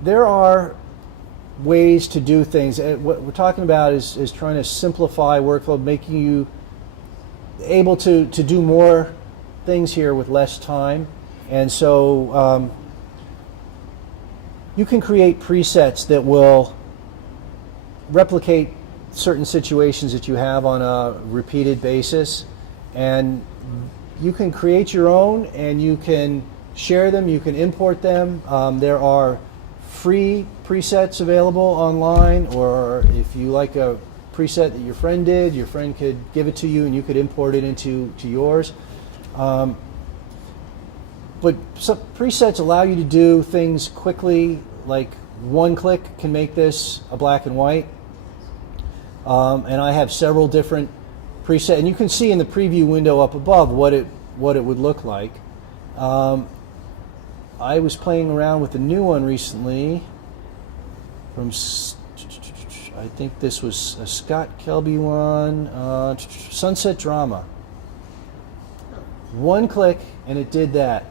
there are ways to do things. What we're talking about is trying to simplify workflow, making you able to do more things here with less time. And so you can create presets that will replicate certain situations that you have on a repeated basis, and you can create your own, and you can share them, you can import them. There are free presets available online, or if you like a preset that your friend did, your friend could give it to you and you could import it into yours. But some presets allow you to do things quickly, like one click can make this a black and white. And I have several different presets, and you can see in the preview window up above what it would look like. I was playing around with a new one recently from, I think this was a Scott Kelby one, Sunset Drama. One click and it did that.